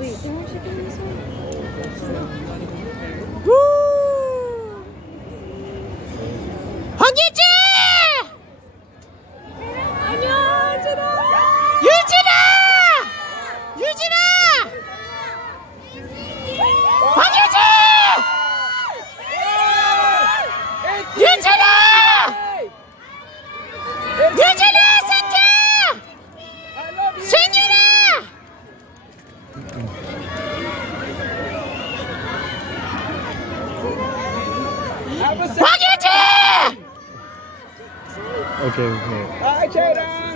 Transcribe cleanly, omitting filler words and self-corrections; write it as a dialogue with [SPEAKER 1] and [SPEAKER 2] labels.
[SPEAKER 1] Wait, didn't she do this one?
[SPEAKER 2] 황예지!
[SPEAKER 1] 안녕, 유진아!
[SPEAKER 2] 유진아! 유진아! 황예지! 유진아! 유진아 새끼야! 생윤아! 황예지!
[SPEAKER 3] Okay, okay.
[SPEAKER 4] Hi, Jada!